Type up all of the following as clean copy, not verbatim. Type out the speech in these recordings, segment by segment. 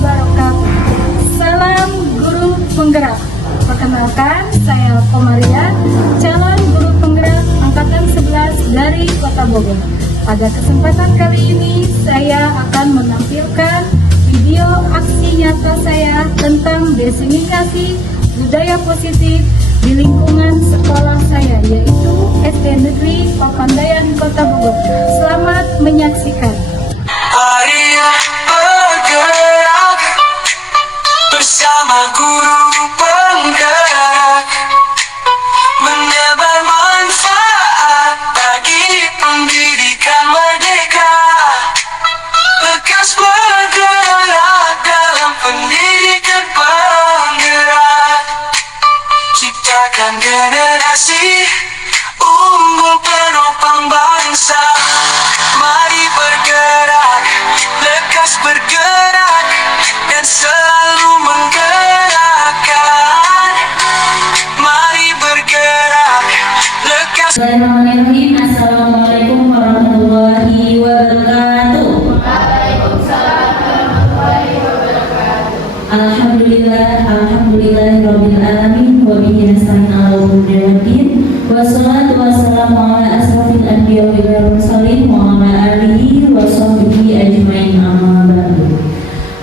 wabarakatuh. Salam guru penggerak. Perkenalkan, saya Komaria, calon guru penggerak angkatan 11 dari Kota Bogor. Pada kesempatan kali ini, saya akan menampilkan video aksi nyata saya tentang diseminasi budaya positif di lingkungan sekolah saya, yaitu SD Negeri Papandayan Kota Bogor. Selamat menyaksikan. Marilah bergerak bersama guru penggerak, menyebar manfaat bagi pendidikan merdeka. Lekas bergerak dalam pendidikan penggerak, ciptakan generasi unggul penopang bangsa. Mari bergerak, lekas bergerak, dan selalu menggerakkan. Mari bergerak, lekas. Bismillahirrahmanirrahim. Assalamualaikum warahmatullahi wabarakatuh. Alhamdulillahirabbil alamin wa bihi nasta'in 'ala umuri waddin. Wassalatu wassalamu ala asrofil anbiya wal mursalin wa ala alihi wa sahbihi ajmain, amma ba'du.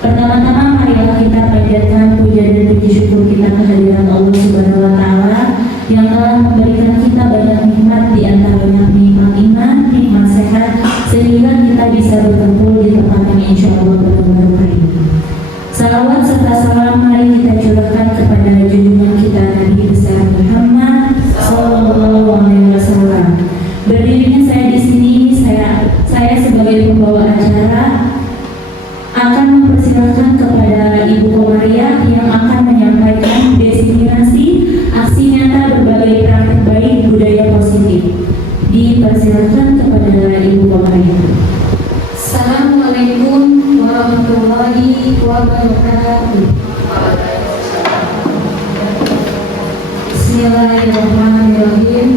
Pertama-tama marilah kita panjatkan puja dan puji syukur kita kehadiran Allah Subhanahu wa taala yang telah memberikan kita banyak nikmat, di antaranya nikmat iman, nikmat sehat, sehingga kita bisa berkumpul di tempat yang insyaallah benar-benar baik. Salawat serta salam mari kita curahkan kepada junjungan kita Nabi besar Muhammad Sallallahu Alaihi Wasallam. Berdirinya saya di sini, saya sebagai pembawa acara akan mempersilahkan kepada Ibu Komaria yang akan menyampaikan diseminasi aksi nyata berbagai praktik baik budaya positif. Dipersilahkan kepada Ibu Komaria. Assalamualaikum warahmatullahi wabarakatuh. Bismillahirrahmanirrahim.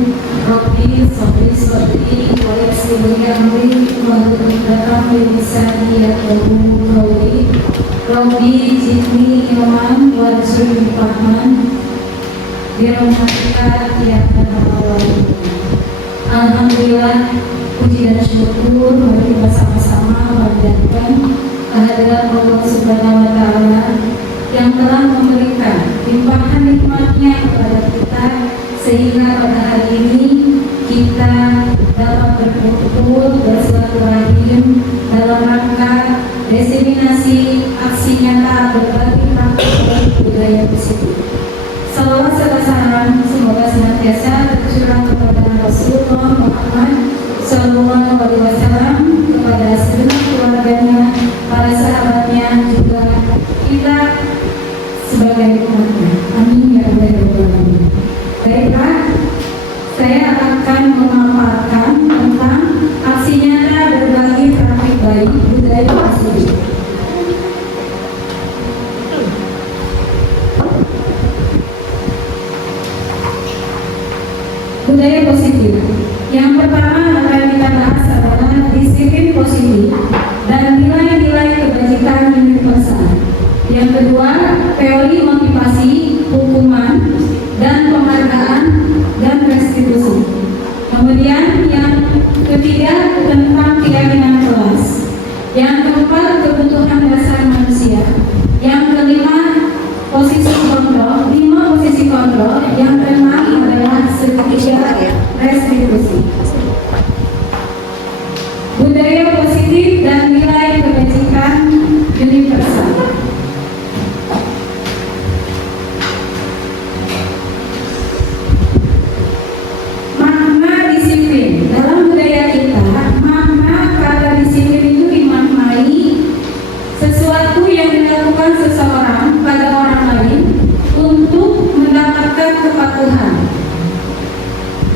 Rabbi sholli sholli wa yassir li amri wahlul 'uqdatam min lisani yafqahu qawli. Rabbi zidni ilman warzuqni fahman birahmatika ya arhamar rahimin. Alhamdulillah, puji dan syukur mari kita sama-sama memanjatkan kehadiran Allah Subhanahu wa taala yang telah memberikan limpahan nikmatnya kepada kita, sehingga pada hari ini kita dapat berkumpul bersilaturahim dalam rangka diseminasi aksi nyata berbagai praktik budaya positif. Salawat serta salam semoga senantiasa tercurah kepada Rasulullah Muhammad Sallallahu Alaihi Wasallam, kepada segenap keluarganya, para sahabatnya, juga kita sebagai umatnya. Amin ya rabbal alamin. Baiklah, saya akan memaparkan tentang aksi nyata berbagi praktik baik budaya positif. Budaya positif. Yang pertama akan kita bahas adalah disiplin positif dan nilai-nilai kebajikan universal. Yang kedua, teori motivasi, hukuman, dan penghargaan dan restitusi. Kemudian yang ketiga tentang keyakinan kelas. Yang keempat, kebutuhan dasar manusia. Yang kelima, posisi kontrol. 5 posisi kontrol. Yang keenam adalah segitiga restitusi. Budaya positif dan nilai kebajikan universal. Makna disiplin dalam budaya kita, makna kata disiplin itu dimaknai sesuatu yang dilakukan seseorang pada orang lain untuk mendapatkan kepatuhan.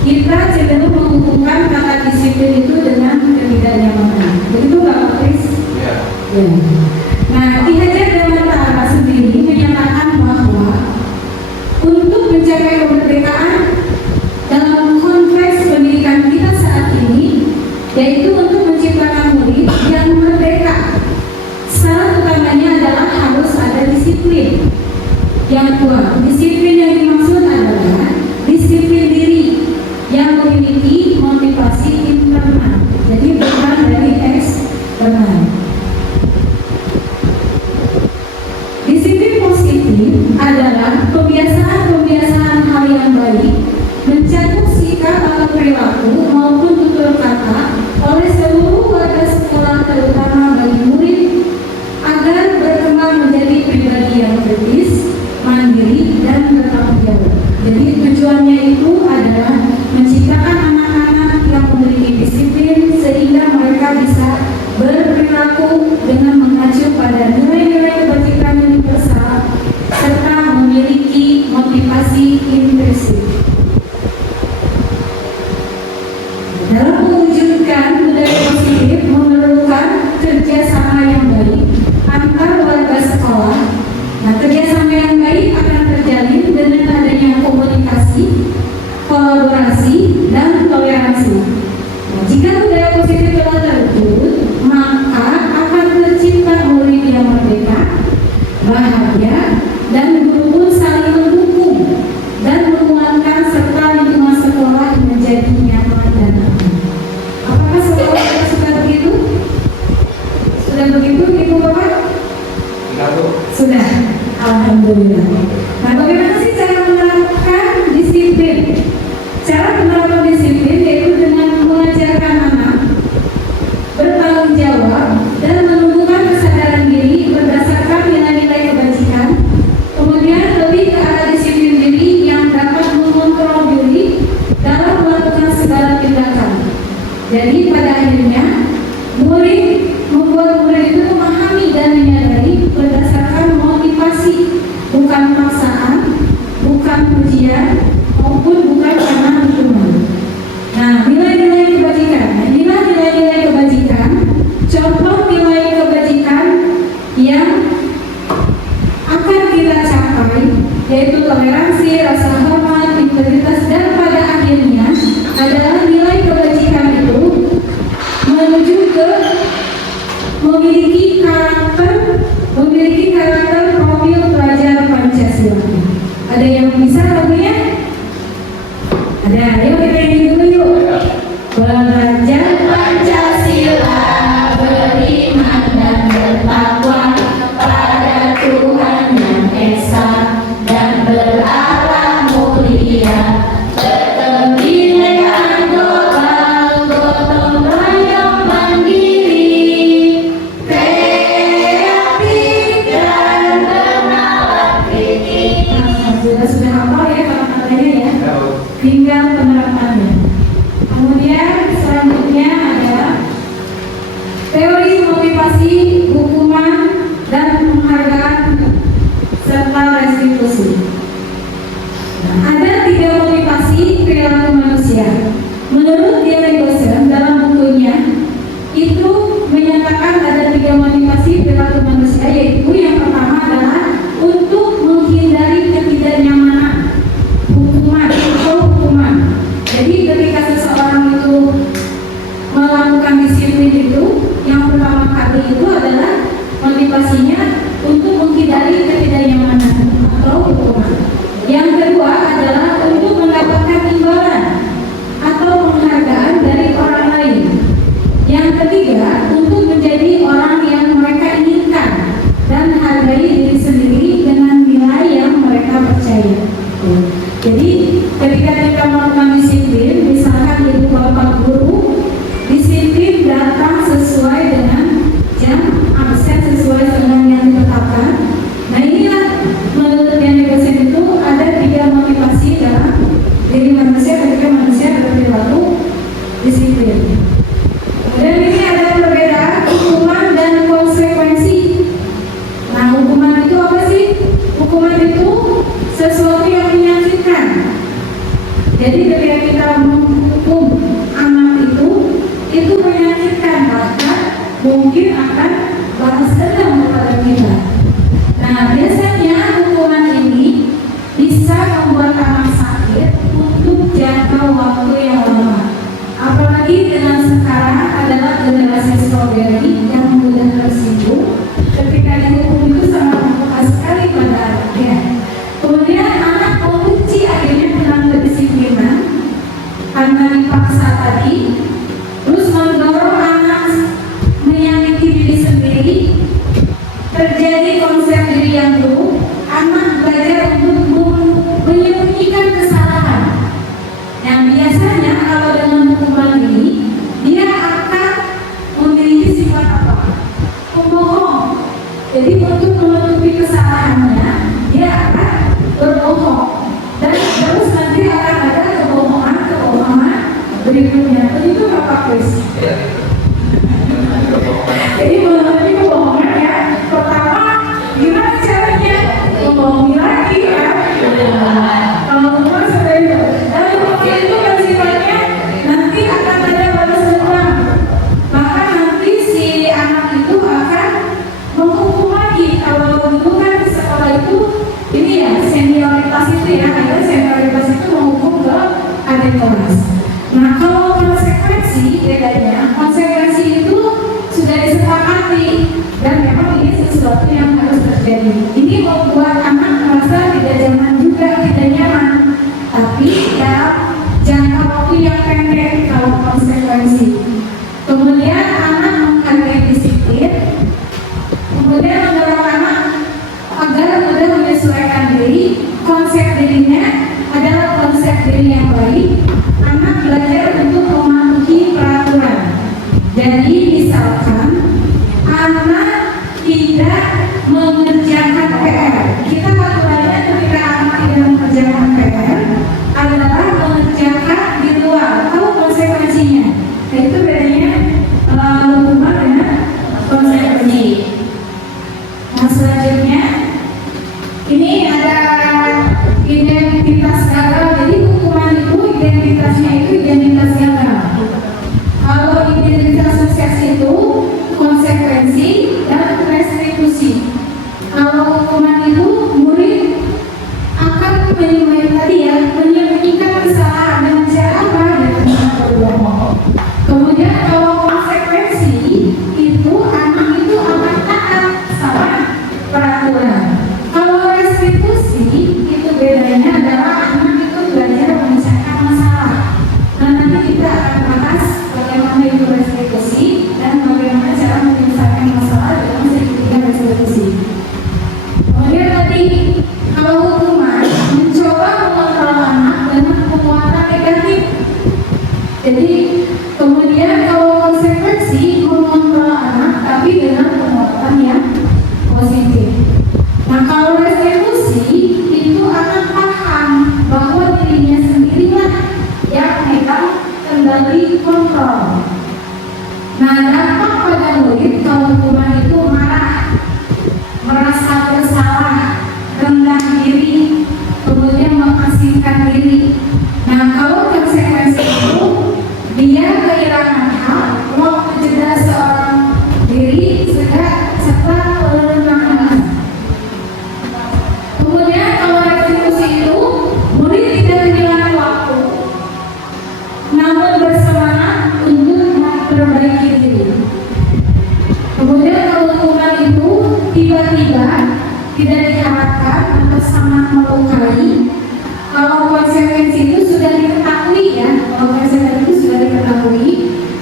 Kita cenderung menghubungkan kata disiplin itu dengan ketidaknyamanan. Begitu nggak, Pak Kris? Ya. Nah, Ki Hajar Dewantara sendiri menyatakan bahwa untuk mencapai kemerdekaan dalam konteks pendidikan kita saat ini, yaitu untuk menciptakan murid yang merdeka, syarat utamanya adalah harus Dalam mewujudkan budaya positif memerlukan kerjasama yang baik antar warga sekolah. Nah, kerjasama yang baik akan terjalin dengan adanya komunikasi, kolaborasi, dan toleransi. Nah, jika budaya positif telah terwujud, maka akan tercipta murid yang merdeka, bahagia, dan guru pun saling mendukung dan menguatkan serta lingkungan sekolah menjadi nyaman dan aman. Apakah sekolah kita sudah begitu? Sudah begitu, Ibu Bapak? Sudah. Alhamdulillah. Nah, bagaimana sih cara menerapkan disiplin? Cara menerapkan disiplin yaitu dengan mengajarkan anak bertanggung jawab dan menumbuhkan kesadaran diri berdasarkan nilai-nilai kebajikan. Kemudian lebih ke arah disiplin diri yang dapat mengontrol diri dalam melakukan segala tindakan. Jadi pada akhirnya membuat murid itu memahami dan menyadari berdasarkan motivasi, bukan paksaan, bukan pujian, maupun bukan karena hukuman. Nah, nilai-nilai kebajikan. Inilah nilai-nilai kebajikan. Contoh nilai kebajikan yang akan kita capai yaitu toleransi, rasa hormat, integritas, dan pada akhirnya adalah nilai kebajikan itu menuju ke memiliki karakter profil pelajar Pancasila. Ada yang bisa lagunya? Ada. Ayo kita nyanyi dulu yuk. Belajar Pancasila, beriman dan bertakwa kepada Tuhan yang esa dan berarah mulia, kebinekaan global, gotong royong mandiri, kreatif dan bernalar kritis. Nah, sudah hafal ya kata-katanya ya. Tinggal penerapannya. Kemudian selanjutnya ada teori motivasi, hukuman, dan penghargaan serta restitusi. Nah, ada 3 motivasi perilaku manusia. Menurut Gary Gosen dalam bukunya itu menyatakan ada 3 motivasi perilaku manusia, yaitu yang pertama adalah untuk menghindari ketidaknyamanan, hukuman. Jadi ketika seseorang itu melakukan disiplin itu, yang pertama kali itu adalah motivasinya untuk menghindari ketidaknyamanan atau hukuman. Yang kedua adalah untuk mendapatkan imbalan atau penghargaan dari orang lain. Yang ketiga, untuk menjadi orang yang mereka inginkan dan hargai diri sendiri dengan nilai yang mereka percaya. Jadi ketika kita melakukan disiplin, misalkan ibu bapak guru, disiplin datang sesuai dengan jam, absen sesuai dengan yang ditetapkan. Nah, inilah menurut yang dosen itu ada 3 motivasi dalam diri manusia ketika manusia berperilaku disiplin. Kemudian ini ada perbedaan hukuman dan konsekuensi. Nah, hukuman itu apa sih? Hukuman itu sesuatu yang menyakitkan. Jadi ketika kita menghukum anak itu menyakitkan, bahkan mungkin akan balas dendam kepada kita. Nah, biasanya hukuman ini bisa membuat anak sakit untuk jangka waktu yang lama. Apalagi dengan sekarang adalah generasi strawberry yang mudah tersinggung. Ketika dihukum itu sangat membekas sekali pada anaknya. Kemudian anak membenci akhirnya tentang kedisiplinan karena dipaksa tadi, terus mendorong anak menyakiti diri sendiri, terjadi konsep diri yang buruk, anak belajar untuk menyembunyikan kesalahan. Yang biasanya kalau dengan hukuman ini, dia akan memiliki sifat apa? Pembohong. Jadi untuk menutupi kesalahannya, dia akan berbohong, dan terus nanti akan ada kebohongan berikutnya. Begitu Bapak Kris? Jadi menutupi kebohongan ya. Pertama, gimana caranya? Membohongi lagi ya. Kalau hukuman seperti itu. Dan hukuman itu kan sifatnya nanti akan ada kelas. Nah, kalau konsekuensi bedanya, konsekuensi itu sudah disepakati dan memang ini sesuatu yang harus terjadi. Ini membuat anak merasa tidak nyaman juga, tidak nyaman. Tapi dalam jangka waktu yang pendek kalau konsekuensi. Kemudian anak menghargai disiplin, kemudian mendorong anak agar mudah menyesuaikan diri. Konsep dirinya adalah konsep diri yang baik. Anak belajar untuk mematuhi peraturan. Jadi misalkan anak tidak mengerjakan PR. Kita aturannya ketika anak tidak mengerjakan PR adalah mengerjakan di luar. Tahu konsekuensinya? Itu bedanya hukuman dengan konsekuensi. Nah, selanjutnya ini ada identitas gagal. Jadi hukuman itu identitasnya itu identitas gagal. Kalau identitas sukses itu konsekuensi dan restitusi. Kalau hukuman itu murid akan menyembunyikan kesalahan dengan cara apa? Dengan berbohong. Kemudian kalau konsekuensi itu anak itu akan taat sama peraturan. Kalau restitusi itu bedanya adalah anak itu belajar menyelesaikan masalah. Nah, nanti kita akan bahas bagaimana itu restitusi dan bagaimana cara menyelesaikan masalah dalam sertifikat restitusi. Kemudian tadi kalau hukuman mencoba mengontrol anak dengan penguatan negatif. Jadi kemudian kalau konsekuensi mengontrol anak tapi dengan penguatan yang positif. Nah, kalau restitusi itu anak paham bahwa dirinya sendirilah yang megang kendali kontrol. Nah, dampak pada murid kalau hukuman itu marah, merasa bersalah, rendah diri, kemudian mengasingkan diri. Nah, kalau konsekuensi itu dia kehilangan hak, waktu jeda seorang diri serta perenangan. Kemudian kalau restitusi itu murid tidak kehilangan waktu, namun bersemangat untuk memperbaiki diri. Kemudian kalau hukuman itu tiba-tiba tidak diharapkan atau sangat melukai. Kalau konsekuensi itu sudah diketahui ya, kalau konsekuensi itu sudah diketahui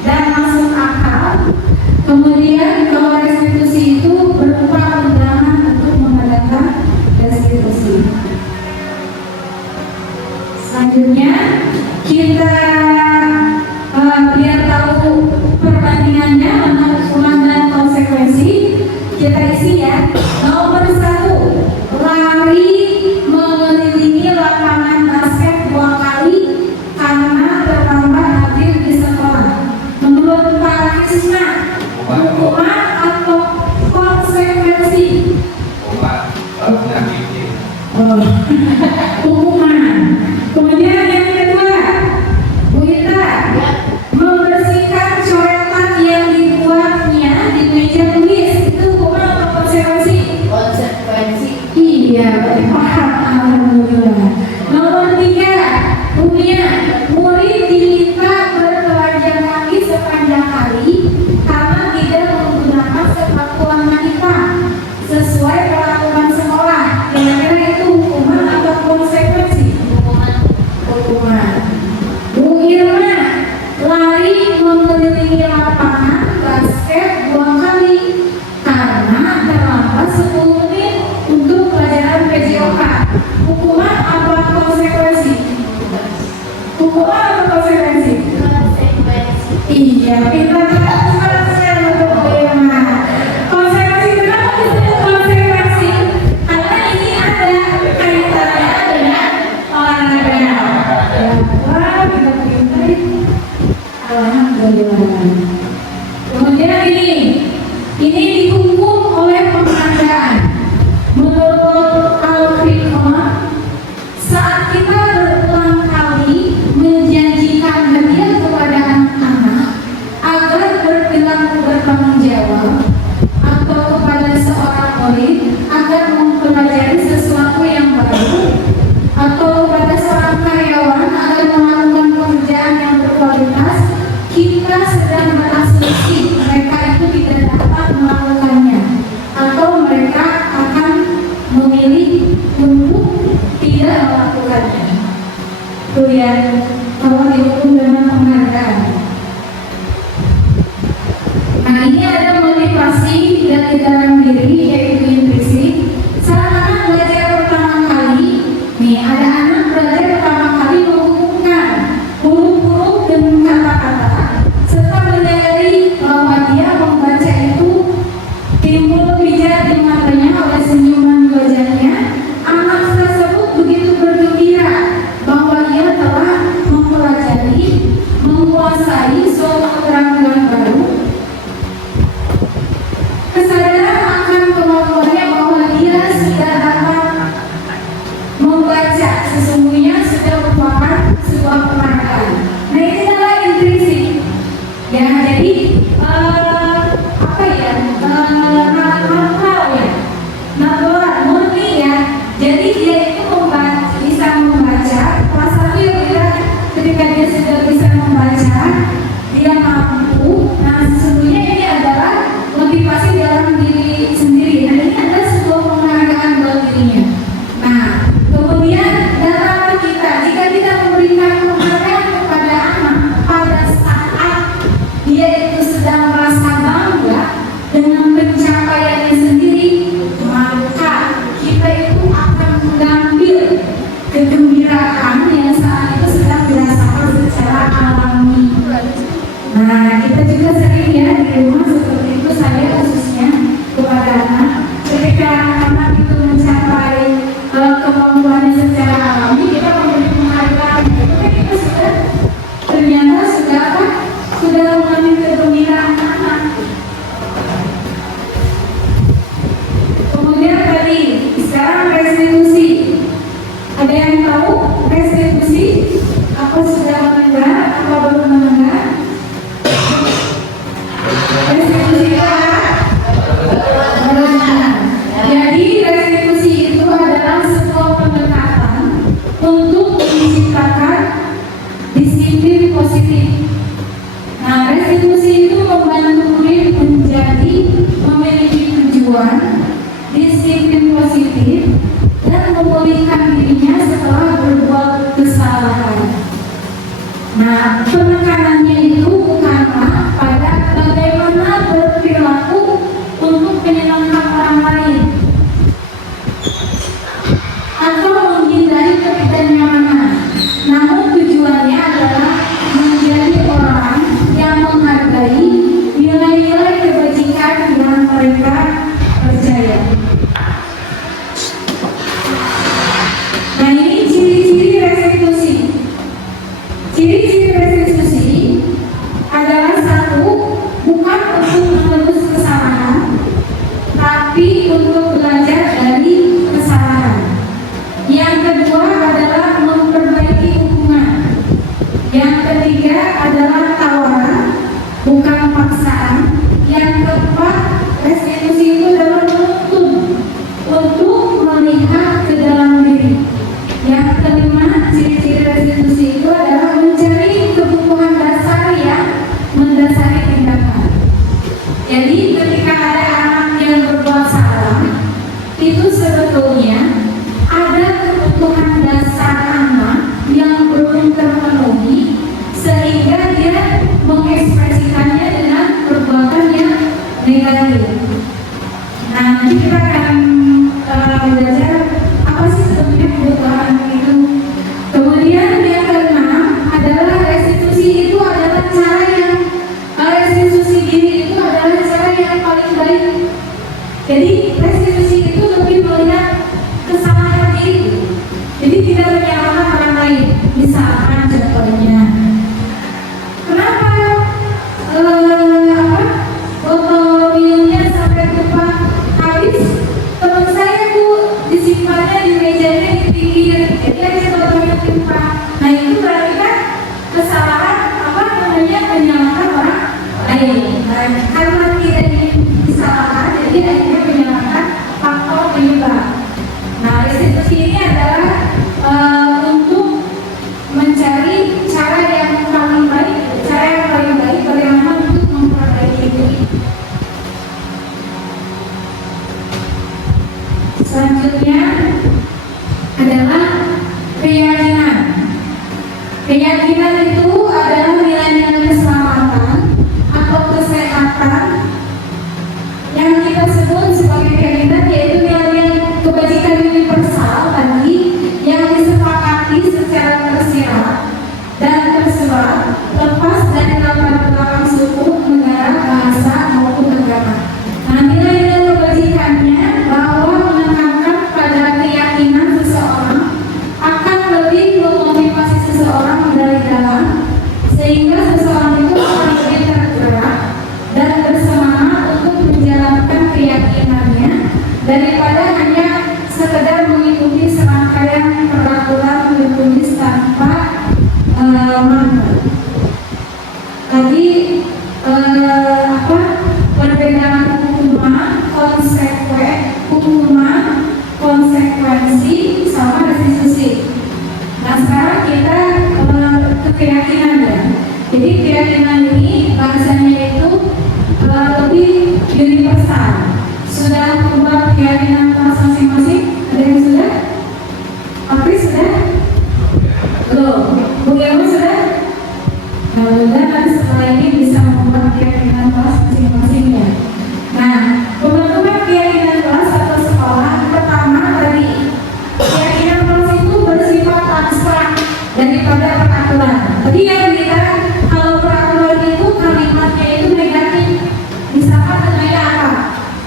dan masuk akal. Kemudian kalau restitusi itu berupa undangan untuk mengadakan restitusi. Selanjutnya kita biar tahu perbandingannya antara hukuman dan konsekuensi, kita isi ya. Nomor 1, lari mengelilingi lapangan basket 2 kali karena terlambat hadir di sekolah. Menurut Pak Krisna, hukuman atau konsekuensi? Hukuman. Kemudian yang kedua, Bu Ita, membersihkan coretan yang dibuatnya di meja tulis, itu hukuman atau konsekuensi? Konsekuensi. Iya, paham. Alhamdulillah. Nomor 3, punya murid diminta bertelanjang kaki sepanjang hari karena tidak menggunakan sepatu warna hitam sesuai peraturan sekolah. Kira-kira itu hukuman atau konsekuensi? Hukuman. Bu Irma, lari mengelilingi lapangan basket 2 kali karena terlambat 10 menit untuk pelajaran PJOK. Hukuman apa konsekuensi? Hukuman atau konsekuensi? Iya, pintar sekali untuk Bu Irma. Konsekuensi, kenapa disebut konsekuensi? Karena ini ada kaitannya dengan olahraga. Wah, pintar-pintar. Alhamdulillah. Kemudian ini dihukum oleh penghargaan. Menurut Al-Fiqh, saat kita berulang kali menjanjikan hadiah kepada anak-anak agar bertanggung jawab, atau kepada seorang murid agar mempelajari sesuatu yang baru, atau kepada seorang karyawan agar melakukan fisik mereka itu tidak dapat melakukannya, atau mereka akan memilih untuk tidak melakukannya. Itu yang kalau dihukum dengan penghargaan. Nah, ini ada motivasi dari dalam diri, yaitu intrinsik. Saat anak belajar pertama kali, nih ada anak belajar pertama kali menghubungkan huruf-huruf dengan kata-kata, serta menyadari bahwa dia membaca itu timbul pijat di matanya oleh senyuman di wajahnya. Anak tersebut begitu bergembira bahwa ia telah mempelajari, menguasai suatu keterampilan baru. Kesadaran akan kemampuannya bahwa dia sudah dapat membaca sesungguhnya sudah merupakan sebuah penghargaan. Nah, ini adalah intrinsik. Ya, jadi apa ya? Natural ya, natural, murni ya. Jadi dia itu bisa membaca. Kelas satu ya ketika dia sudah bisa membaca, dia mampu. Nah, sesungguhnya ini adalah motivasi dalam diri sendiri. Nah, ini adalah sebuah penghargaan buat dirinya. Nah, kemudian dalam kita, jika kita memberikan penghargaan kepada anak pada saat dia itu sedang merasa bangga dengan pencapaiannya sendiri, maka kita itu akan mengambil kegembiraan yang saat itu sedang dirasakan secara alami. Nah, kita juga sering ya di rumah seperti itu, saya khususnya kepada anak, ketika anak itu mencapai kemampuannya secara alami, kita memberi penghargaan. Itu kan kita sudah ternyata sudah apa? Sudah mengambil kegembiraan anak. Kemudian tadi, sekarang restitusi. Ada yang tahu restitusi? Apa sudah mendengar? Apa belum mendengar? Restitusi itu apa? Jadi restitusi itu adalah sebuah pendekatan untuk menciptakan disiplin positif. Nah, restitusi itu membantu murid menjadi memiliki tujuan, disiplin positif, dan memulihkan dirinya setelah berbuat kesalahan. Nah, penekanannya itu bukanlah pada bagaimana berperilaku untuk menyenangkan orang lain atau menghindari ketidaknyamanan, namun tujuannya adalah menjadi orang yang menghargai nilai-nilai kebajikan yang mereka percaya. Nah, ini ciri-ciri restitusi. Ciri-ciri restitusi adalah satu, bukan untuk menebus kesalahan, tapi untuk belajar dari kesalahan. Yang kedua adalah memperbaiki hubungan. Yang ketiga adalah tawaran, bukan paksaan. Yang keempat, restitusi itu adalah menuntun untuk melihat ke dalam diri. Yang kelima, ciri-ciri restitusi itu adalah mencari kebutuhan dasar yang mendasari tindakan. Jadi ketika ada anak yang berbuat salah, itu sebetulnya ada kebutuhan dasar anak yang belum terpenuhi, sehingga dia mengekspresikannya dengan perbuatan yang negatif. Nah, nanti kita akan belajar apa sih sebetulnya kebutuhan itu. Kemudian yang keenam adalah restitusi itu adalah cara yang restitusi diri itu adalah cara yang paling baik. Jadi restitusi itu lebih melihat kesalahan diri. Jadi tidak menyalahkan orang lain. Misalkan contohnya, kenapa botol minumnya sampai tumpah habis? Teman saya tuh disimpannya di mejanya di pinggir, jadi aja botolnya tumpah. Nah, itu berarti kan kesalahan menyalahkan orang lain. Nah, karena tidak ingin disalahkan, jadi akhirnya menyalahkan faktor penyebab. Nah, restitusi ini adalah untuk mencari cara yang paling baik, bagaimana untuk memperbaiki daripada hanya sekedar mengikuti serangkaian peraturan tertulis tanpa manfaat. Tadi perbedaan hukuman, konsekuensi sama restitusi. Nah sekarang kita ke keyakinan ya. Jadi keyakinan ini bahasanya itu lebih universal. Sudah membuat keyakinan masing-masing? Ada yang sudah? Apri sudah? Belum. Bagaimana sudah? Mudah-mudahan nanti setelah ini bisa membuat keyakinan kelas masing-masingnya. Nah, pembentukan keyakinan kelas atau sekolah pertama tadi, keyakinan kelas itu bersifat abstrak daripada peraturan. Tadi yang bilang kalau peraturan itu kalimatnya itu negatif, misalkan contohnya apa?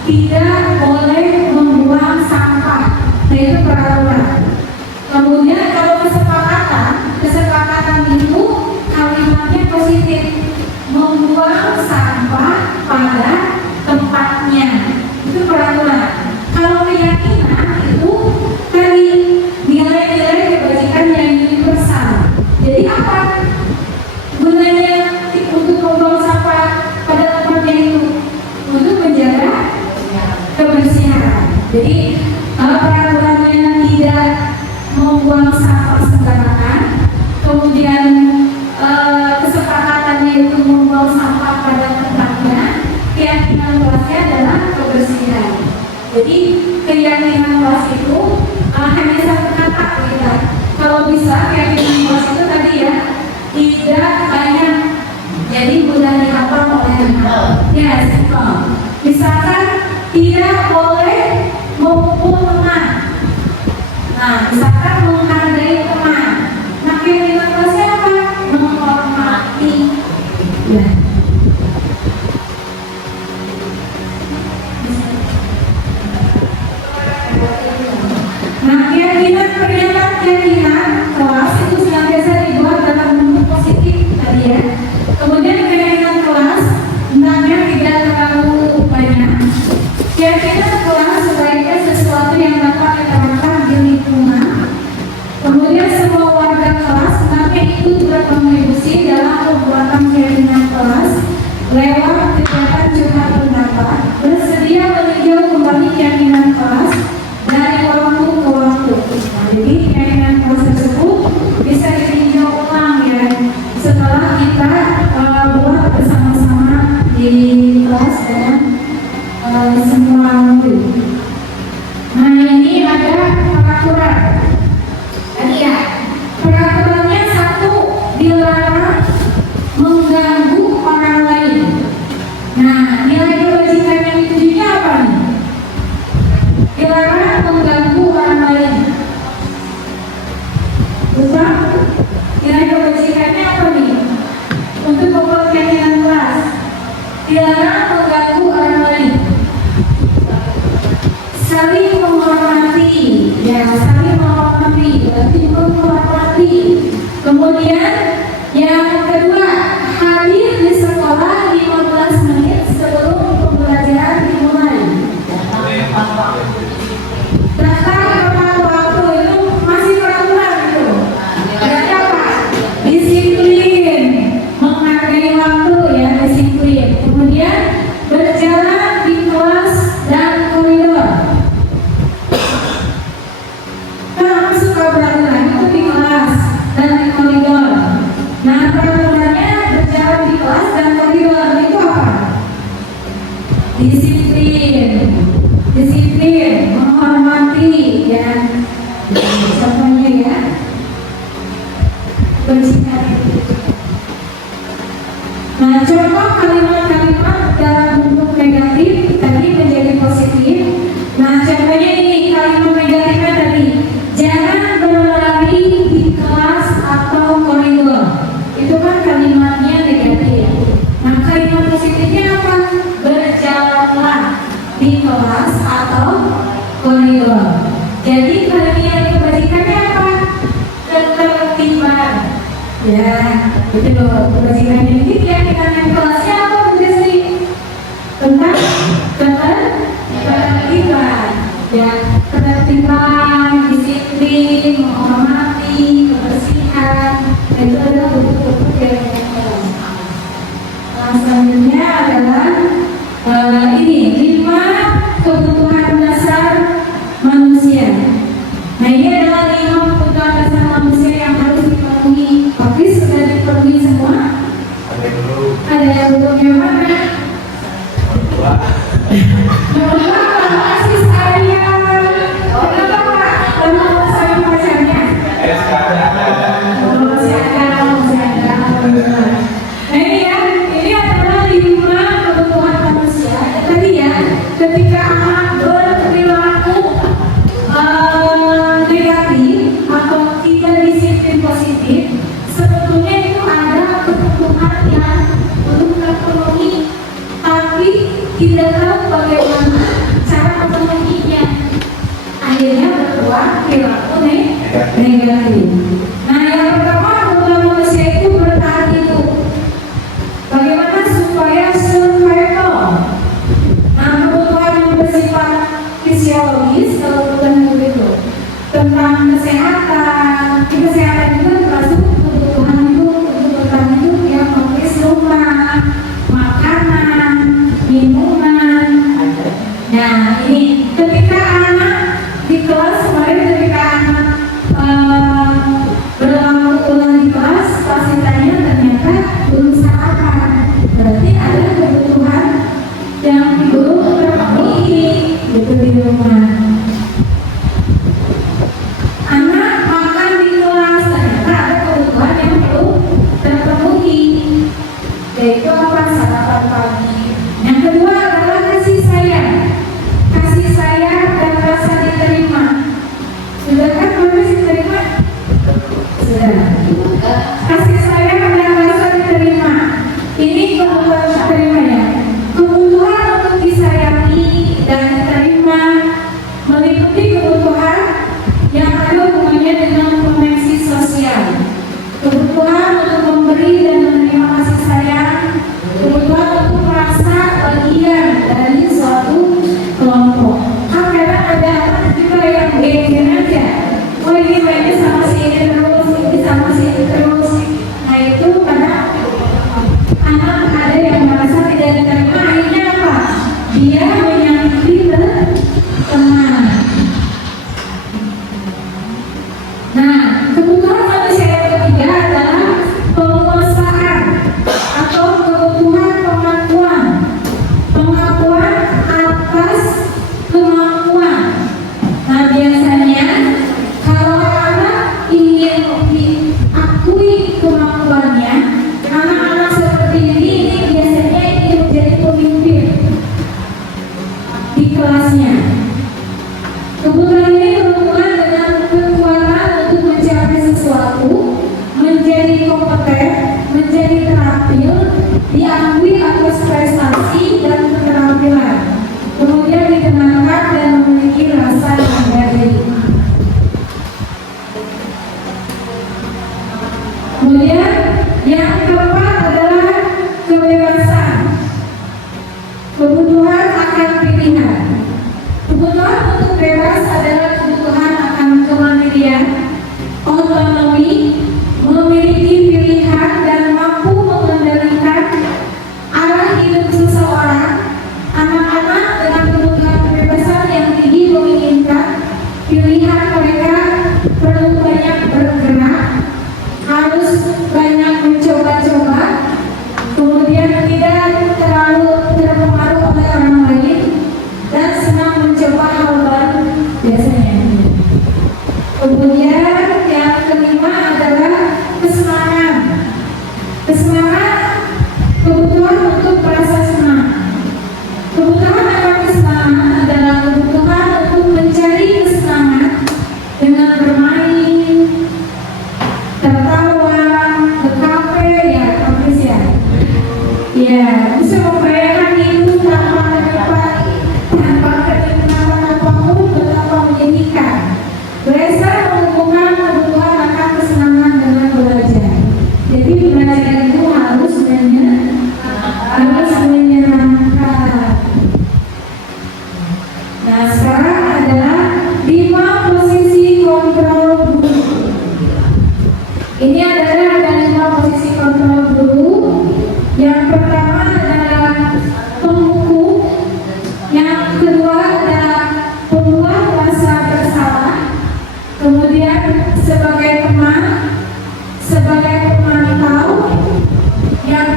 Tidak boleh membuang sampah, nah itu peraturan. Kemudian kalau kesepakatan itu kalimatnya positif, membuang sampah pada tempatnya, itu peraturan. Kalau keyakinan itu tadi nilai-nilai kebajikan yang universal. Jadi apa gunanya untuk membuang sampah pada tempatnya itu? Untuk menjaga kebersihan. Jadi peraturannya tidak membuang sampah sembarangan, kemudian kesepakatannya itu membuang sampah pada tempatnya. Keyakinan kelasnya adalah kebersihan. Jadi keyakinan kelas itu hanya satu kata kita. Kalau bisa keyakinan kelas itu tadi ya tidak banyak, jadi mudah dihafal oleh anak. Ya, simple. Misalkan tidak boleh memukul teman. Nah, misalkan menghargai teman. Nah, keyakinan kelasnya apa? Menghormati. Ya. Nah, pernyataan keyakinan kelas itu senantiasa dibuat dalam bentuk positif tadi ya. Kemudian keyakinan kelas hendaknya tidak terlalu banyak. Keyakinan kelas sebaiknya sesuatu yang dapat diterapkan di lingkungan. Kemudian semua warga kelas hendaknya ikut berkontribusi dalam pembuatan keyakinan kelas lewat kegiatan curhat pendapat, bersedia meninjau kembali keyakinan kelas dari waktu ke waktu. Nah, jadi keyakinan kelas tersebut bisa ditinjau ulang ya setelah kita buat bersama-sama di kelas dengan semua murid. Nah ini ada peraturan. Tadi ya peraturannya satu, dilarang mengganggu orang lain. Nah nilai kebajikan yang ditujunya apa nih? Dilarang mengganggu orang lain. Lupa? Nilai kebajikannya apa nih? Untuk membuat keyakinan kelas, dilarang mengganggu orang lain. Saling menghormati, ya saling menghormati, berarti menghormati. Kemudian yang kedua, hadir di sekolah 15 menit sebelum pembelajaran dimulai. Daftar tepat waktu itu masih peraturan itu. Berarti apa? Disiplin, menghargai waktu ya, disiplin. Kemudian berjalan di kelas dan koridor. Nah, suka beraturan itu di kelas dan di koridor. Nah, peraturannya berjalan di kelas dan koridor itu apa? Disiplin, menghormati ya. Contohnya ya, bersikap. Nah, contoh kalimat-kalimat dalam bentuk negatif tadi menjadi positif. Nah, contohnya ini kalimat negatifnya tadi, jangan berlari di kelas atau koridor. Itu kan kalimatnya negatif. Nah, kalimat positifnya apa? Berjalanlah di kelas atau koridor. Jadi kalimat kebajikannya apa? Ketertiban. Ya, itu loh kebajikan ini keyakinan yang kelasnya apa udah sih? Tentang ketertiban. ini 5 kebutuhan dasar manusia. Nah ini adalah 5 kebutuhan dasar manusia yang harus dipenuhi. Tapi sudah dipenuhi semua? Ada yang belum, yang mana? Nomor 2 kasih sayang. Kenapa Pak? Karena sayang pacarnya. Masih ada. Nah ini adalah 5 kebutuhan manusia. Tadi ya, ketika anak berperilaku negatif atau tidak disiplin positif, sebetulnya itu ada kebutuhan yang belum terpenuhi, tapi tidak tahu bagaimana cara memenuhinya. Akhirnya berbuat perilaku negatif. Nah yang pertama kebutuhan manusia itu bertahan hidup. Bagaimana supaya survival? Nah kebutuhan yang bersifat fisiologis kalau bukan begitu tentang kesehatan. Kesehatan itu termasuk kebutuhan itu untuk bertahan hidup yang mengurus rumah, makanan, minuman. Nah ini ketika anak di kelas kemarin, ketika anak berulang-ulang di kelas ditanya ternyata belum sarapan, berarti ada kebutuhan yang belum terpenuhi gitu di rumah. Anak makan di kelas ternyata ada kebutuhan yang belum terpenuhi, yaitu apa? Sarapan pagi. Yang kedua adalah kasih sayang dan rasa diterima. Sudah kan proses diterima? Sudah. Kasih sayang dan rasa diterima. Ini kebutuhan diterima ya. Kebutuhan untuk disayangi dan diterima meliputi kebutuhan yang ada hubungannya dengan koneksi sosial. Kebutuhan untuk memberi dan menerima kasih sayang. Kebutuhan untuk merasa bagian dari suatu kelompok. Kadang ada juga yang geng aja. Oh ini mainnya sama si ini terus, ini sama si ini terus. Nah itu karena anak ada yang merasa tidak diterima. Akhirnya apa? Dia menyakiti teman. Nah kebutuhan manusia yang ketiga adalah penguasaan atau kebutuhan pengakuan atas kemampuan. Nah biasanya kalau anak ingin diakui kemampuannya, anak-anak seperti ini biasanya ingin menjadi pemimpin di kelasnya. Kebutuhan ini berhubungan dengan kekuatan untuk mencapai sesuatu, menjadi kompeten, menjadi terampil, diakui atas prestasi dan keterampilan, kemudian dikenalkan dan memiliki rasa menghargai. Kemudian yang keempat adalah kebebasan. Kebutuhan akan pilihan. Kebutuhan untuk bebas adalah kebutuhan akan kemandirian, otonomi, memiliki pilihan dan mampu mengendalikan arah hidup seseorang. Anak-anak dengan kebutuhan kebebasan yang tinggi menginginkan pilihan mereka perlu banyak bergerak, harus banyak mencoba-coba, kemudian tidak terlalu terpengaruh oleh orang lain, dan senang mencoba hal baru biasanya. Kemudian yang kelima adalah kesenangan. Kesenangan, kebutuhan untuk merasa senang. Kebutuhan akan kesenangan adalah kebutuhan untuk mencari kesenangan dengan bermain, tertawa, ke kafe, ya apresiasi. Ya, bisa membayangkan itu tanpa kenikmatan apapun betapa menyenangkan. Belajar menghubungkan kebutuhan akan kesenangan dengan belajar. Jadi belajar itu harus menyenangkan. Nah sekarang adalah 5 posisi kontrol guru. Ini adalah ada 5 posisi kontrol guru. Yang pertama adalah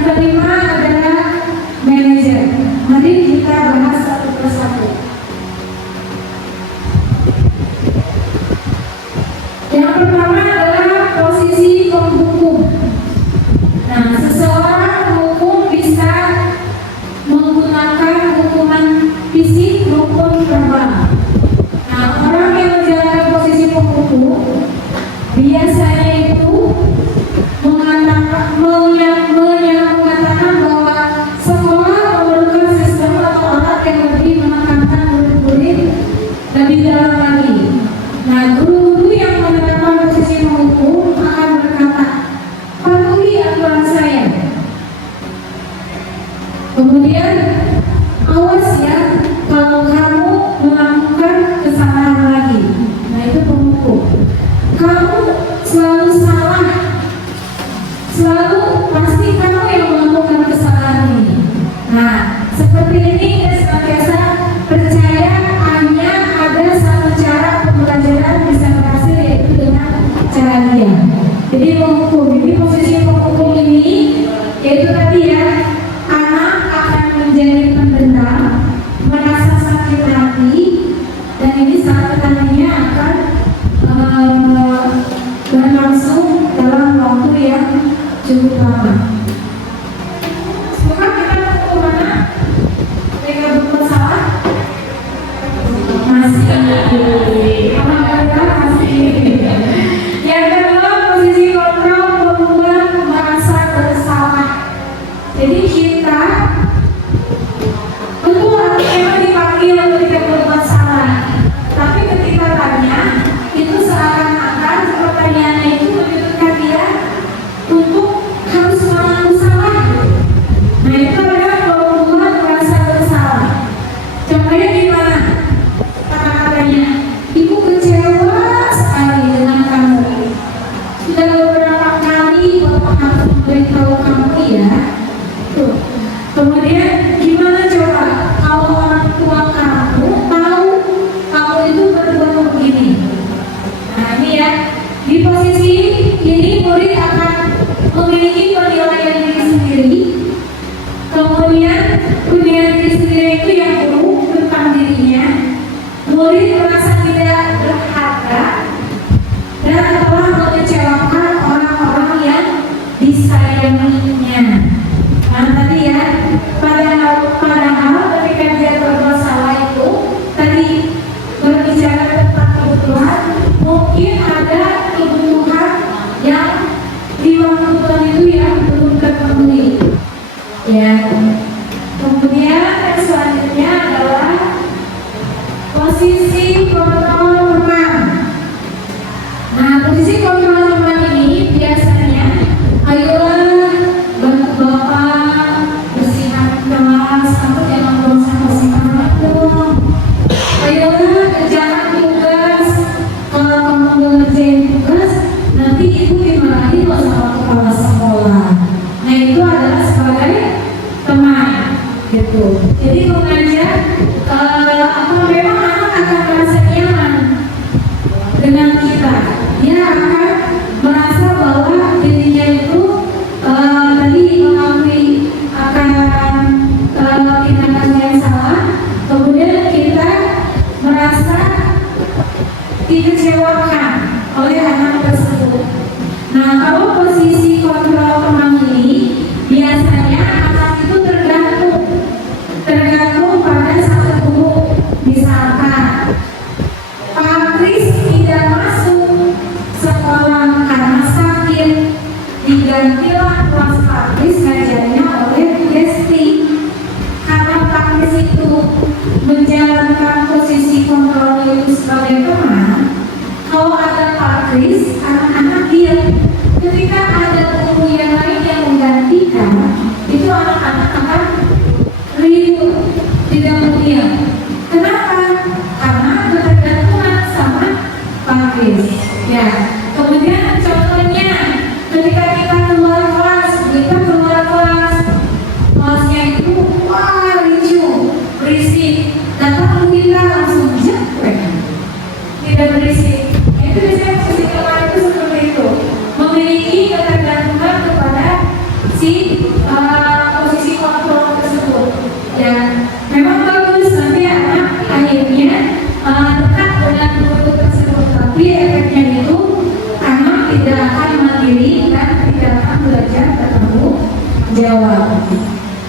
kelima adalah manajer. Mari kita bahas satu persatu. Yang pertama adalah posisi penghukum. Nah, seseorang menghukum bisa menggunakan hukuman fisik maupun verbal. Nah, orang yang menjalankan posisi penghukum biasanya itu mengatakan bahwa sekolah memerlukan sistem atau alat yang lebih menekankan murid-murid lebih dalam lagi. Nah, guru-guru yang menerapkan posisi penghukum akan berkata, patuhi aturan saya. Kemudian, awas ya kalau kamu melakukan kesalahan lagi. Nah, itu penghukum. Kamu selalu salah, selalu pasti kamu yang melakukan kesalahan ini. Nah, seperti ini kita senantiasa percaya hanya ada satu cara pembelajaran bisa berhasil, yaitu dengan cara dia. Jadi menghukum, jadi posisi penghukum ini yaitu tadi ya, anak akan menjadi pendendam, merasa sakit hati, dan ini sakit hatinya akan berlangsung dalam waktu yang cukup lama. Sekarang kita mau mana? Mereka berbuat salah? Masih. Alhamdulillah masih. Yang kedua, posisi kontrol membuat merasa bersalah. Jadi kita tentu memang dipanggil untuk tidak berbuat salah, tapi ketika tanya itu seakan-akan pertanyaannya itu menunjukkan dia untuk harus mengaku salah. Nah, itu adalah membuat merasa bersalah. Contohnya gimana? Kata-katanya, ibu kecewa sekali dengan kamu. Sudah beberapa kali bapak harus memberitahu kamu ya. Tuh. Kemudian gimana coba kalau orang tua kamu tahu kamu itu berbuat begini? Nah, ini ya, di posisi ini murid akan memiliki penilaian diri sendiri. Kemudian penilaian diri sendiri itu yang buruk tentang dirinya. Murid merasa tidak berharga dan telah mengecewakan orang-orang yang disayanginya. Nah, tadi ya, padahal ketika dia berbuat salah itu tadi berbicara tentang kebutuhan, mungkin ada kebutuhan yang di waktu itu yang belum terpenuhi. Ya. Kemudian yang selanjutnya adalah posisi kontrol teman. Nah, posisi kontrol teman ini biasanya, ayolah bantu bapak bersihkan kelas, atau jangan bosan-bosan dong. Ayolah kerjakan tugas. Kalau kamu ngerjain tugas, nanti ibu dimarahin loh sama kepala sekolah. Nah, itu adalah sebagai teman, gitu. Jadi mengajar memang anak akan merasa nyaman dengan kita. Dia akan merasa bahwa dirinya itu tadi mengakui akan tindakan yang salah. Kemudian kita merasa dikecewakan oleh anak tersebut. Nah, kalau posisi kontrol teman ini biasanya anak itu tergantung pada satu guru. Misalkan Pak Kris tidak masuk sekolah karena sakit, digantilah kelas Pak Kris ngajarnya oleh Desti. Karena Pak Kris itu menjalankan posisi kontrol itu sebagai teman, kalau ada Pak Kris, anak-anak diam. Ketika ada guru yang lain yang menggantikan, itu anak-anak akan ribut, tidak mau diam. Kenapa? Karena ketergantungan sama Pak Kris. Ya. Kemudian contohnya, ketika kita keluar kelas, kelasnya itu wah ricu, berisik. Datang kita langsung jeprek, tidak berisik. Itu biasanya posisi teman itu seperti itu, memiliki ketergantungan kepada si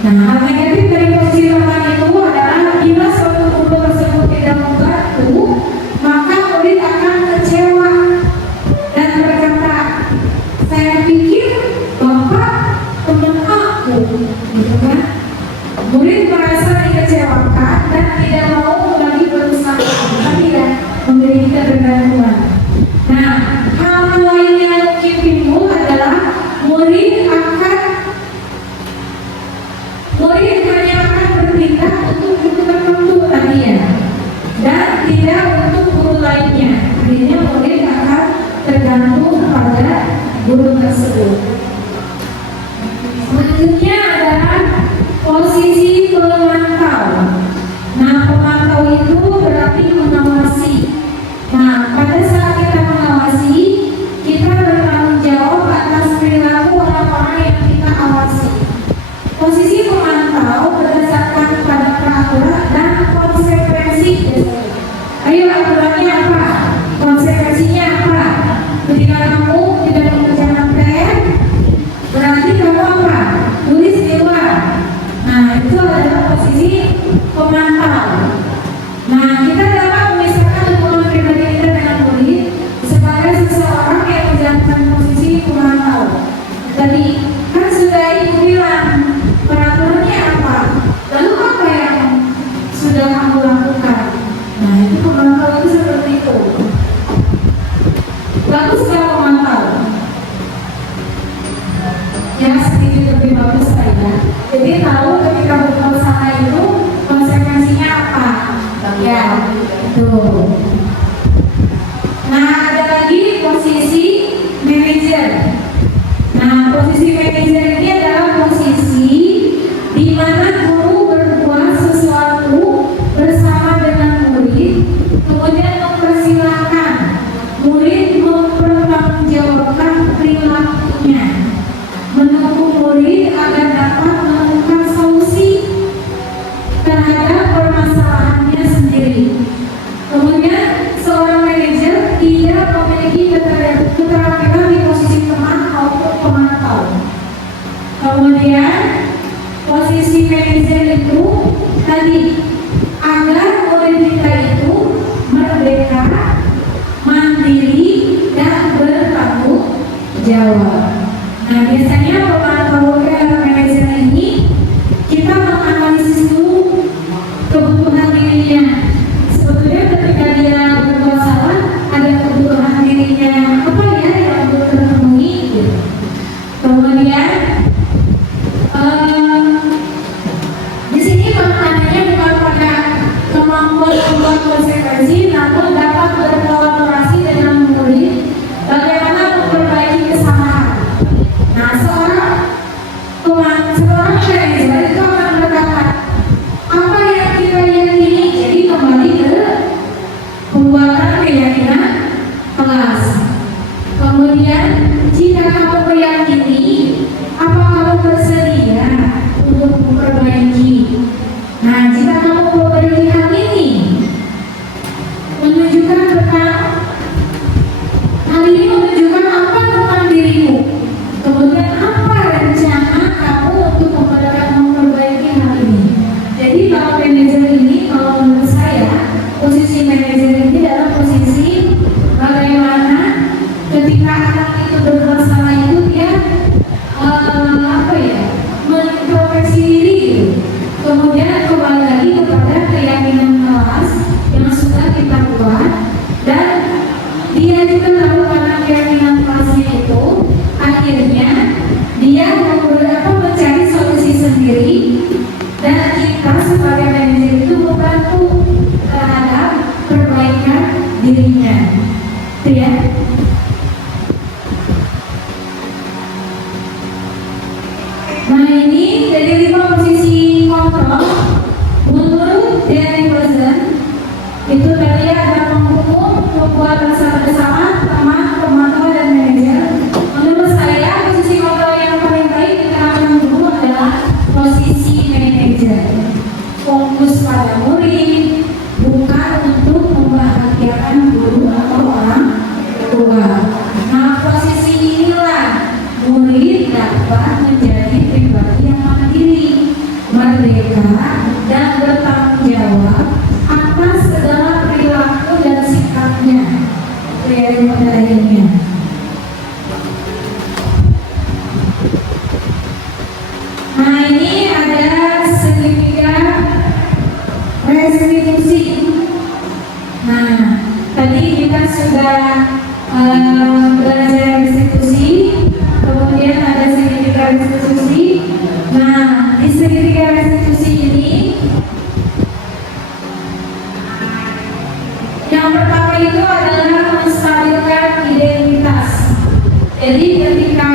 Nah, hal negatif dari posisi teman itu adalah bila suatu guru tersebut tidak membantu, maka murid akan kecewa dan berkata, saya pikir Bapak teman aku, gitu kan? Murid merasa dikecewakan dan tidak mau lagi berusaha, tapi ya memberi ketergantungan. Nah, hal lain yang mungkin timbul adalah murid hanya akan berpindah untuk guru tertentu tadi ya, dan tidak untuk guru lainnya. Akhirnya murid akan tergantung pada guru tersebut. Selanjutnya adalah posisi pemantau. Nah, pemantau itu berarti mengawasi. Nah, pada saat kita mengawasi, kita bertanggung jawab atas perilaku orang-orang yang kita awasi. Posisi pemantau berdasarkan pada peraturan dan konsekuensi. Ayo, aturannya apa? Konsekuensinya apa? Ketika kamu tidak mengerjakan PR, berarti kamu apa? Tulis di luar. Nah, itu adalah posisi pemantau. Nah, kita dapat memisahkan hubungan pribadi kita dengan murid sebagai seseorang yang menjalankan posisi pemantau. Tadi kan sudah ibu bilang peraturannya apa, lalu apa yang sudah kamu lakukan? Nah, itu pemantau itu seperti itu. Bagus kalau pemantau. Ya, sedikit lebih bagus saya. Jadi tahu ketika berbuat salah itu konsekuensinya apa. Ya, itu. Nah, ada lagi posisi manajer. Nah, posisi manajer ini adalah posisi di mana guru berbuat sesuatu bersama dengan murid, kemudian mempersilahkan murid mempertanggungjawabkan perilakunya, menunggu murid agar dapat menemukan solusi terhadap permasalahannya sendiri. Kemudian seorang manajer tidak memiliki keterampilan di posisi teman maupun pemantau. Kemudian posisi manajer itu tadi agar murid kita itu merdeka, mandiri, dan bertanggung jawab. Nah, biasanya pemantau manajer ini kita menganalisis dulu kebutuhan dirinya. Sebetulnya ketika dia berbuat salah, ada kebutuhan dirinya apa ya yang perlu terpenuhi. Kemudian di sini penekanannya bukan pada kemampuan membuat konsekuensi, namun dapat berkolaborasi dengan murid bagaimana memperbaiki kesalahan. Nah, seorang manajer itu akan berkata apa yang kita yakini, jadi kembali ke pembuatan keyakinan kelas. Kemudian jika kamu meyakini, apa kamu bersedia untuk memperbaiki? Nah, jika kamu memperbaiki hal ini, menunjukkan tentang hal ini menunjukkan apa tentang dirimu. Kemudian apa rencana kamu untuk memperbaiki hal ini? Jadi kalau manajer ini, kalau menurut saya, posisi manajer ini dalam posisi bagaimana ketika anak itu berbuat salah itu dia mengintrospeksi diri gitu. Kemudian kembali lagi kepada keyakinan kelas yang sudah kita buat, dan dia juga tahu karena keyakinan kelasnya itu akhirnya dia mencari solusi sendiri, dan kita sebagai manajer itu membantu terhadap perbaikan dirinya. Itu ya. Nah, ini dari 5 posisi kontrol menurut Danny Rosen itu tadi ada penghukum, membuat rasa bersalah, teman, pemantau, dan manajer. Menurut saya posisi kontrol yang paling baik di kalangan guru adalah posisi manajer. Fokus pada murid, bukan untuk membahagiakan guru atau orang tua. Nah, posisi inilah murid dapat menjadi pribadi yang mandiri, belajar restitusi, kemudian ada segitiga restitusi. Nah, di segitiga restitusi ini yang pertama itu adalah menstabilkan identitas. Jadi ketika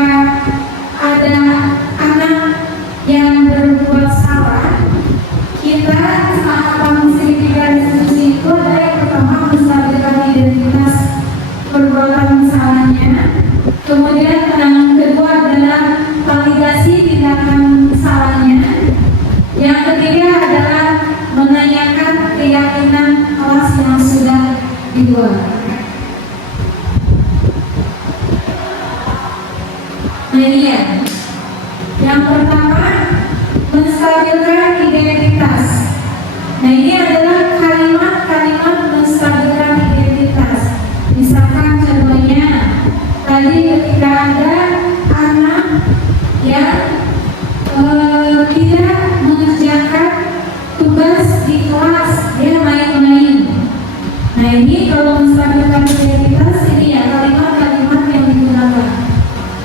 ada anak yang berbuat salah, kita tahapan segitiga restitusi itu adalah yang pertama menstabilkan identitas perbuatan salahnya. Kemudian yang kedua adalah validasi tindakan salahnya. Yang ketiga adalah menanyakan keyakinan kelas yang sudah dibuat. Nah ini ya. Yang pertama menstabilkan identitas. Nah ini adalah kalimat-kalimat menstabilkan identitas. Misalkan contohnya tadi ketika ada anak yang tidak mengerjakan tugas di kelas, dia main-main. Nah ini kalau menstabilkan identitas ini ya kalimat-kalimat yang digunakan.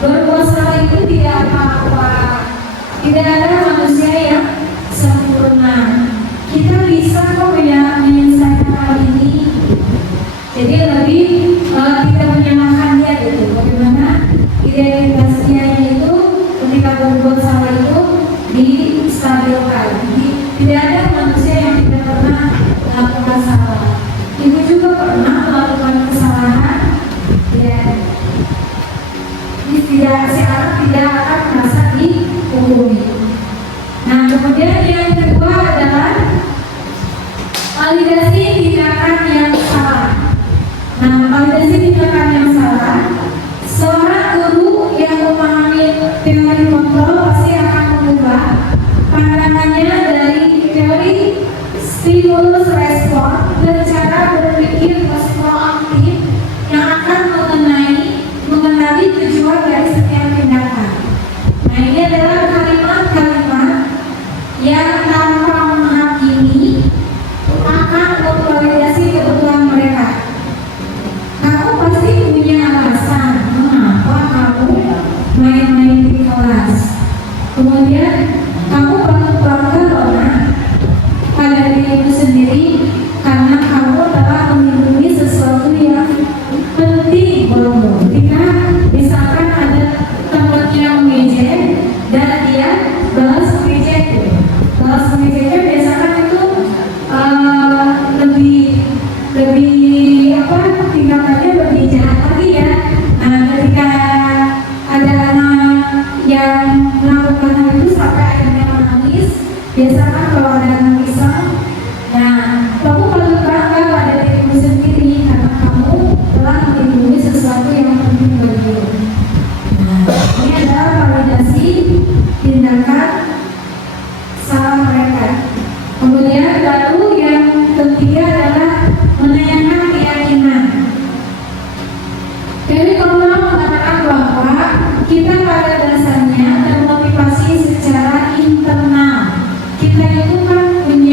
Berbuat salah itu tidak apa-apa. Tidak ada manusia yang sempurna. Kita bisa kok menyelesaikan hal ini. Jadi lebih tidak menyalahkan dia gitu. Bagaimana identitas dia itu ketika berbuat salah itu distabilkan. Jadi tidak ada manusia yang tidak pernah melakukan salah. Ibu juga pernah melakukan kesalahan. Ya. Tidak akan merasa dihukumi. Nah, kemudian yang kedua adalah validasi tindakan yang salah. Nah, validasi tindakan yang salah, seorang guru yang memahami teori kontrol pasti akan mengubah pandangannya dari teori stimulus respon dan cara berpikir proaktif yang akan mengenali tujuan dari setiap tindakan. Nah ini adalah kalimat-kalimat yang tanpa menghakimi akan memvalidasi kebutuhan mereka. Kamu pasti punya alasan mengapa kamu main-main di kelas. Kemudian kamu patut bangga loh nak pada dirimu sendiri karena kamu telah melindungi sesuatu yang penting buatmu. Ketika misalkan ada temannya mengejek dan dia balas mengejek, biasakan itu lebih apa tindakannya lebih jahat lagi ya. Nah, ketika ada anak yang melakukan hal itu sampai akhirnya menangis, biasakan kalau ada anak pisang, nah kamu perlu bangga pada dirimu sendiri karena kamu telah melindungi sesuatu yang penting bagimu. Nah, ini adalah validasi tindakan salah mereka. Kemudian lalu yang ketiga adalah menanyakan keyakinan. Jadi kalau mengatakan bahwa kita pada dasarnya termotivasi secara internal. Kita itu kan punya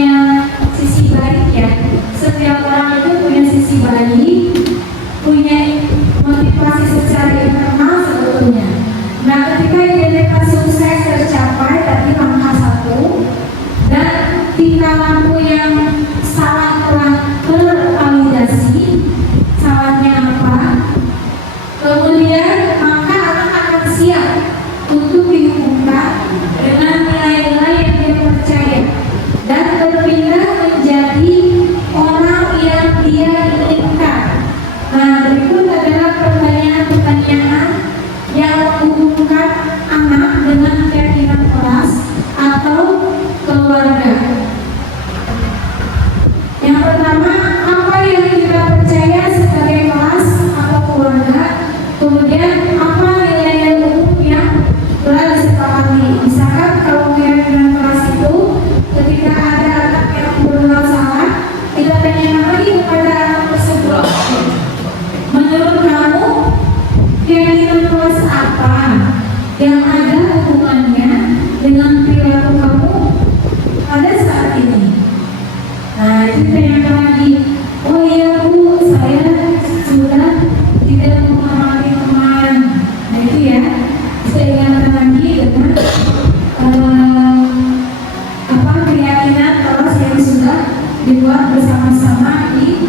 dibuat bersama-sama di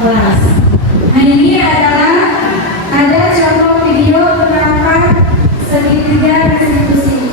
kelas. Nah, ini adalah ada contoh video penerapan segitiga restitusi.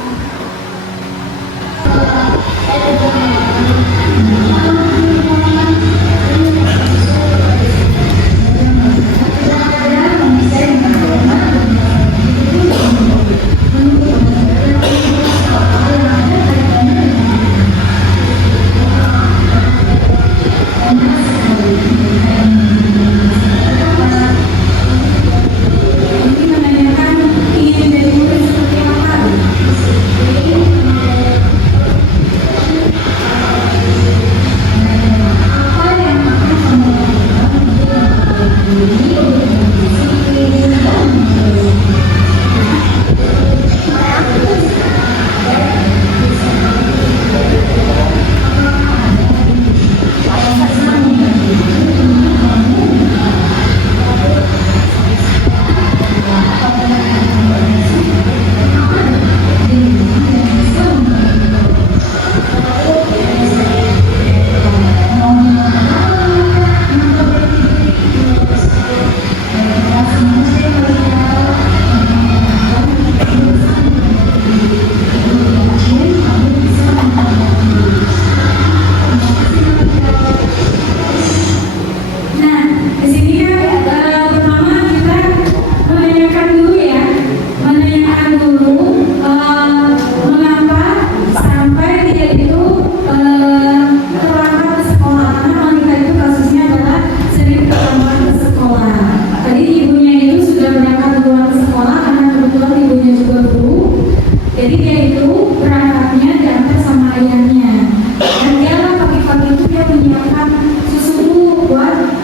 Jadi dia itu berangkatnya diantar sama ayahnya. Dan dia lah pagi-pagi itu dia menyiapkan susu buat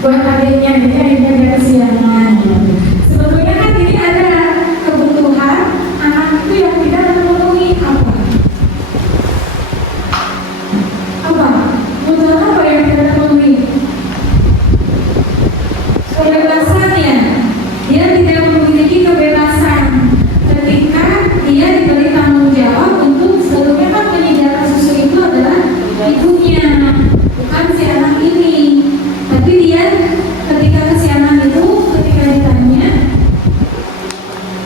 adiknya. Jadi adiknya dia kesiangan. Sebetulnya kan ini ada kebutuhan anak itu yang tidak terpenuhi apa? Kebutuhan apa yang tidak terpenuhi? Kebebasan ya. Dia tidak memiliki kebebasan ketika dia diberi tanggung jawab untuk sebetulnya kan penyediaan susu itu adalah ibunya, bukan si anak ini. Tapi dia ketika ke si anak itu, ketika ditanya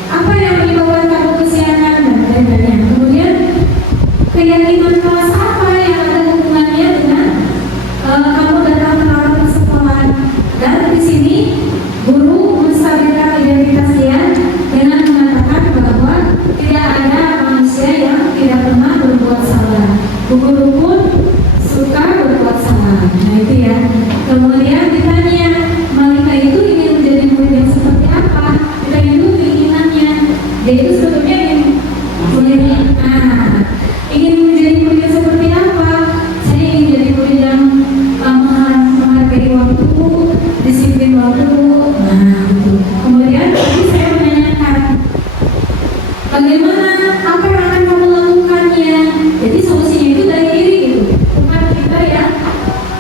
apa yang menyebabkan kamu kesiangan dan lain-lainnya. Kemudian keyakinan kelas apa yang ada hubungannya dengan kamu datang terlambat ke sekolah. Dan di sini guru menstabilkan identitas dia dengan mengatakan bahwa tidak ada manusia yang tidak pernah berbuat salah. Guru pun suka berbuat salah. Nah itu ya. Kemudian ditanya, Malika itu ingin menjadi murid yang seperti apa? Ditanya itu keinginannya. Dia itu sebetulnya ingin menjadi murid yang seperti apa? Saya ingin jadi murid yang menghargai waktu, disiplin waktu. Nah itu. Kemudian tadi saya menanyakan, bagaimana apa yang akan kamu lakukannya? Jadi solusinya itu dari diri gitu, bukan kita yang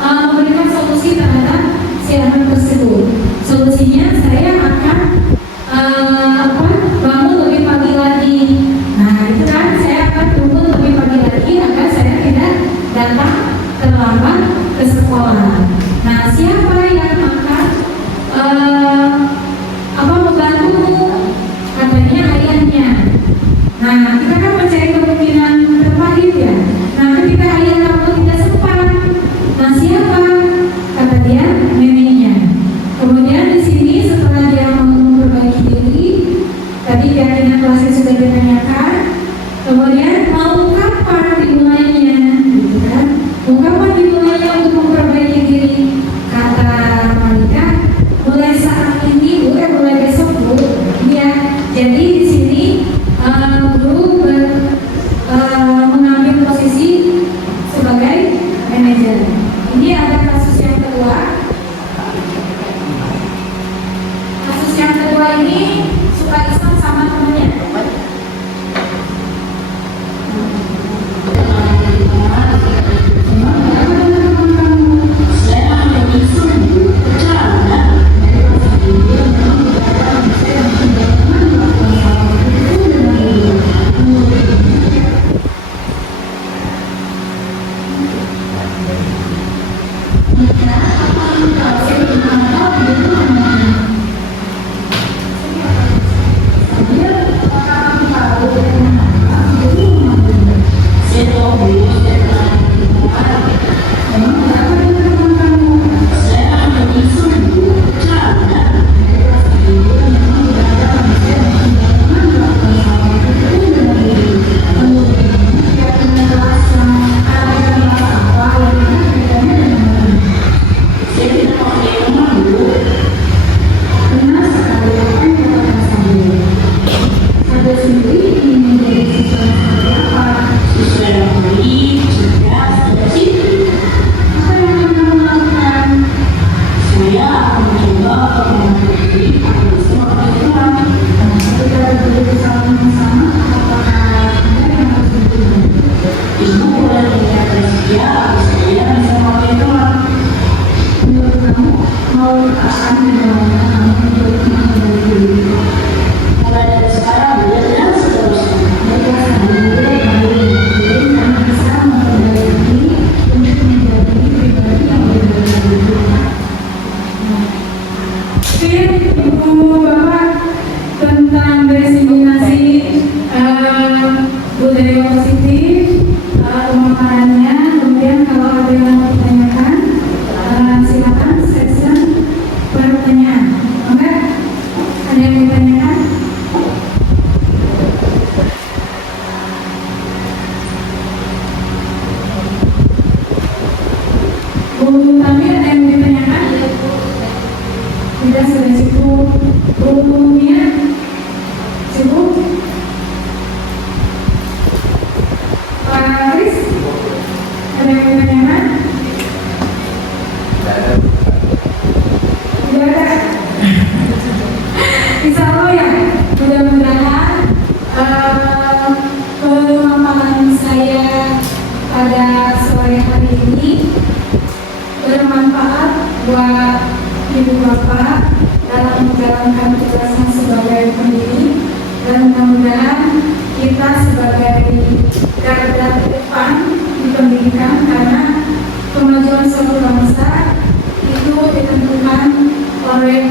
memberikan solusi terhadap si anak tersebut. Solusinya saya akan bangun lebih pagi lagi. Nah itu kan saya akan tunggu lebih pagi lagi agar saya tidak datang terlambat ke sekolah. Nah siapa yang akan membantumu? Katanya ayahnya. Nah, kita kan mencari kemungkinan terbaik ya. Nah, ketika ayah kamu tidak sempat, nah siapa? Kata dia, neneknya. Kemudian di sini setelah dia mau memperbaiki diri, tadi keyakinan kelasnya sudah ditanyakan. Kemudian mau kapan dimulainya, gitu kan? Mau kapan dimulainya untuk memperbaiki diri? Kata Ibu boleh mengingatkan dia, dia bisa pakai doang. Menurut kamu mau akan bagaimana kamu untuk menghindari diri? Mulai dari sekarang belajar seterusnya. Baiklah sekali, baik. Jadi kamu bisa menghindari diri untuk menjadi pribadi yang berbeda-beda. Ibu Bapak tentang diseminasi budaya positif, pemaparannya. Kemudian kalau ada yang mau ditanyakan, silakan session pertanyaan. Oke? Ada yang ditanyakan? Bu Tami, ada yang ditanyakan? Tidak, sudah cukup. Bu Mia, cukup? Pak Kris, ada yang ditanyakan? Tidak ada. Insya Allah ya, mudah-mudahan pemaparan saya pada sore hari ini bermanfaat buat ibu bapak dalam menjalankan tugasnya sebagai pendidik, dan mudah-mudahan kita sebagai garda terdepan di pendidikan, karena kemajuan suatu bangsa itu ditentukan oleh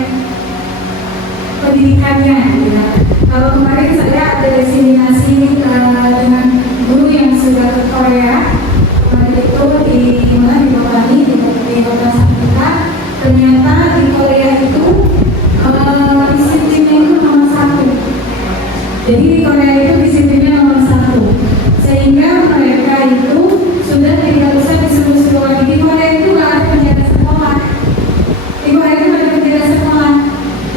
pendidikannya. Ya. Kalau kemarin saya ada diseminasi dengan guru yang sudah ke Korea, kemarin itu di mana, di Bali, di kota Sampita. Ternyata di Korea itu disiplinnya itu nomor 1. Jadi di Korea itu disiplinnya nomor 1, sehingga mereka itu sudah tidak usah disuruh-suruh lagi. Di Korea itu nggak ada penjaga sekolah. Di Korea itu ada penjaga sekolah.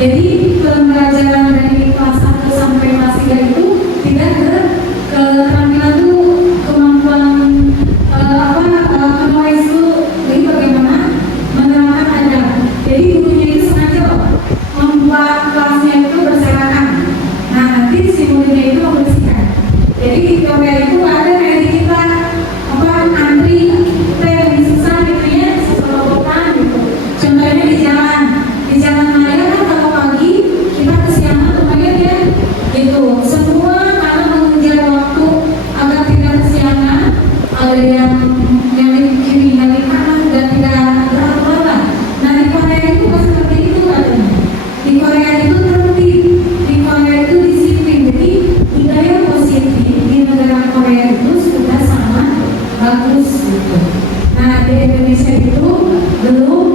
Jadi pembelajaran dari kelas 1 sampai kelas 3 itu tidak keterampilan itu kemampuan menulis itu, jadi bagaimana menerapkan adab. Jadi gurunya itu sengaja membuat kelasnya itu berserakan. Nah, nanti si muridnya itu membersihkan. Jadi di Korea itu ada kayak di kita antri yang susah gitu ya, seserobotan gitu. Contohnya di jalan raya kan kalau pagi kita kesiangan lumayan ya gitu. Semua karena mengejar waktu agar tidak kesiangan, ada yang di kiri, yang di kanan, dan tidak terlalu lah. Nah di Korea itu bukan seperti itu katanya. Di Korea itu tertib, di Korea itu disiplin. Jadi budaya positif di negara Korea itu sudah sangat bagus gitu. Nah di Indonesia itu belum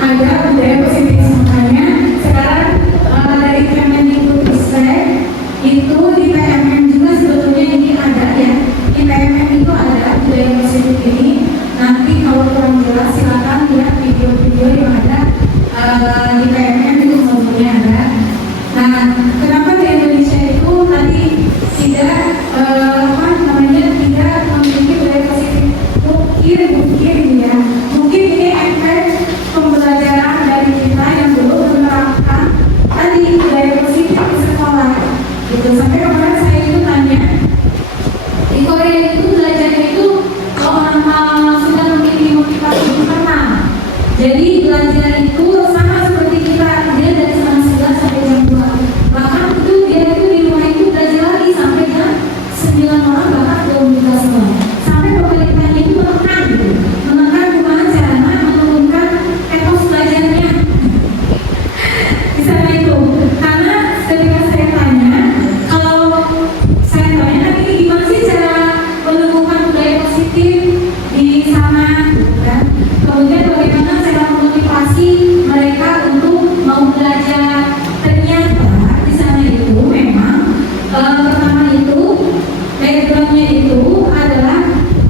ada budaya positif, makanya sekarang dari Kemendikbudristek itu di PMM juga sebetulnya ini ada ya. Di PMM itu ada budaya positif ini. Nanti kalau kurang jelas silakan lihat video-video yang ada di PMM itu semuanya ada. Nah, kenapa di Indonesia itu tadi tidak tidak memiliki budaya positif? Mungkin ya, mungkin ini efek pembelajaran dari kita yang belum menerapkan tadi budaya positif di sekolah. Gitu. Sampai kemarin saya itu tanya, di Korea itu belajarnya itu orang sudah memiliki motivasi internal. Jadi belajar itu sama seperti kita, dia dari jam 11 sampai jam 2. Bahkan itu dia itu di rumah itu belajar lagi sampai jam 9 malam, bahkan belum juga semua. Sampai pemerintahnya itu menekan gitu, menekan gimana caranya menurunkan etos belajarnya di sana itu. Karena ketika saya tanya, nanti gimana sih cara menumbuhkan budaya positif di sana, kan? Kemudian bagaimana cara memotivasi mereka untuk mau belajar? Ternyata di sana itu memang pertama itu backgroundnya itu adalah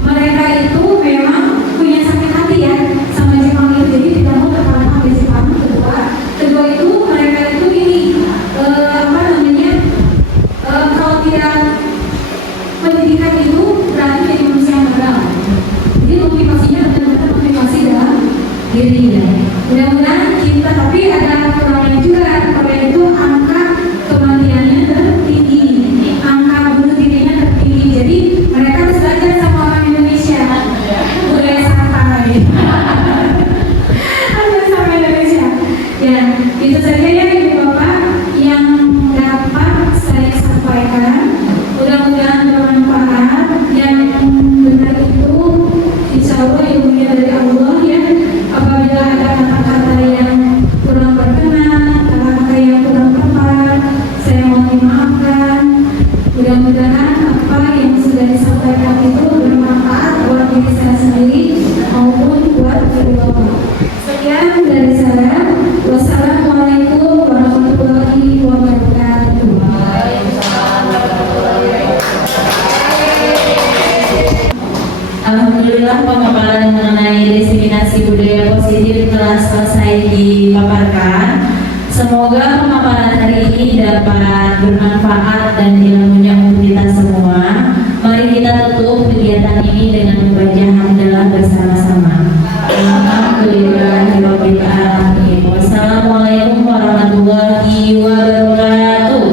mereka itu memang punya sakit hati ya sama Jepang itu, jadi tidak mau terkalahkan oleh Jepang. Kedua itu mereka itu ini kalau tidak pendidikan itu berarti jadi manusia yang gagal. Jadi motivasinya benar-benar motivasi dalam diri ya. Mudah-mudahan kita, tapi ada kekurangan juga. Korea itu angka kematiannya tertinggi, angka bunuh dirinya tertinggi. Jadi mereka harus belajar sama orang hadirin maupun buat ulama. Sekian dari saya. Wassalamualaikum warahmatullahi wabarakatuh. Alhamdulillah pemaparan mengenai diseminasi budaya positif telah selesai dipaparkan. Semoga pemaparan hari ini dapat bermanfaat dan ilmunya untuk kita semua. Mari kita tutup kegiatan ini dengan membaca hamdalah bersama-sama. Alhamdulillahirabbil alamin. Wassalamualaikum warahmatullahi wabarakatuh.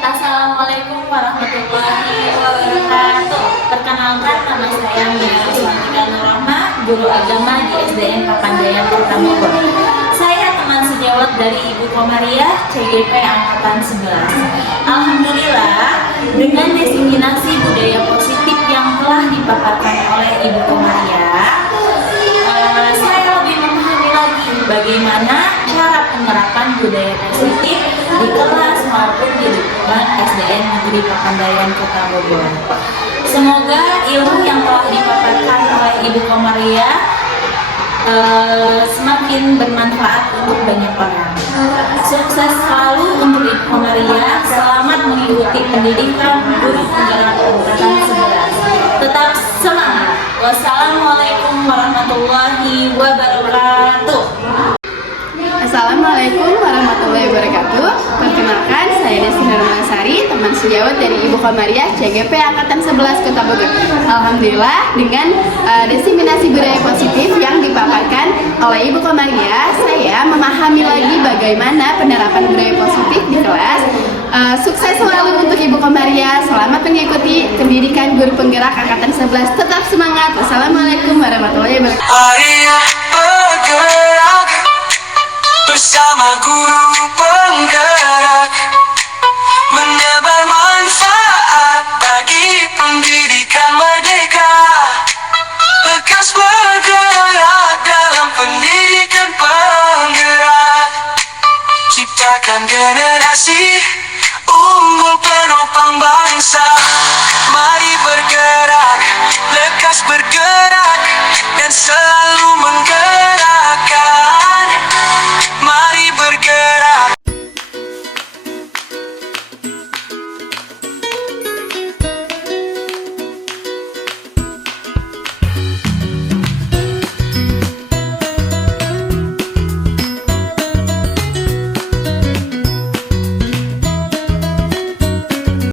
Assalamualaikum warahmatullahi wabarakatuh. Perkenalkan, nama saya Mia Suantika Nurrahma, guru agama di SDN Papandayan Kota Bogor. Saya teman sejawat dari Ibu Komariah CGP Angkatan 11. Alhamdulillah, dengan diseminasi budaya positif yang telah dipaparkan oleh Ibu Komariah, saya lebih memahami lagi bagaimana cara penerapan budaya positif di kelas maupun di lingkungan SDN Negeri Papandayan Kota Bogor. Semoga ilmu yang telah dipaparkan oleh Ibu Komariah semakin bermanfaat untuk banyak orang. Sukses selalu untuk Ibu Komariah. Selamat mengikuti pendidikan guru penggerak angkatan 11. Tetap semangat. Wassalamualaikum warahmatullahi wabarakatuh. Assalamualaikum warahmatullahi wabarakatuh. Perkenalkan, saya Desi Nurmansari, teman sejawat dari Ibu Komariah CGP Angkatan 11 Kota Bogor. Alhamdulillah, dengan diseminasi budaya positif yang dipaparkan oleh Ibu Komariah, saya memahami lagi bagaimana penerapan budaya positif di kelas. Sukses selalu untuk Ibu Komariah. Selamat mengikuti pendidikan guru penggerak Angkatan 11. Tetap semangat. Wassalamualaikum warahmatullahi wabarakatuh. Mari bergerak bersama guru penggerak, menebar manfaat bagi pendidikan merdeka. Lekas bergerak dalam pendidikan penggerak, ciptakan generasi unggul penopang bangsa. Mari bergerak, lekas bergerak, dan selalu menggerak.